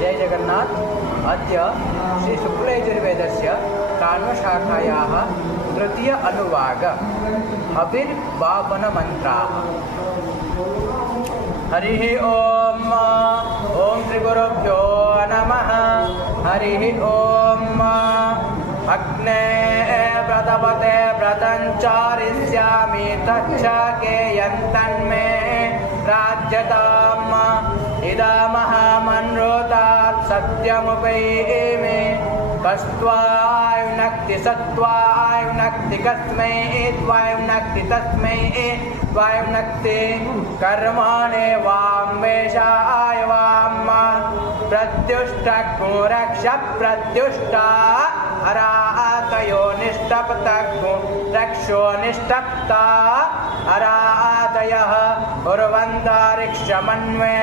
जय जगन्नाथ। अद्य श्री शुक्लयजुर्वेदस्य काण्वशाखायाः तृतीय अनुवाग हविर्वापनमन्त्राः। हरिः ॐ श्रीगुरुभ्यो नमः। हरिः ॐ अग्ने व्रतपते व्रतं चारिष्यामि तच्छकेयन्तन्मे राज्यताम् इदमहमनृतात् सत्यमुपैमि कस्त्वायुनक्ति सत्त्वायुनक्ति कस्मै त्वायुनक्ति तस्मै त्वायुनक्ति कर्मणे वां वेशाय वां प्रत्युष्टग्मुरक्ष प्रत्युष्टा अरातयो निष्टप्तग्मु रक्षो निष्टप्ता अरातयः उर्वन्तारिक्षमन्वे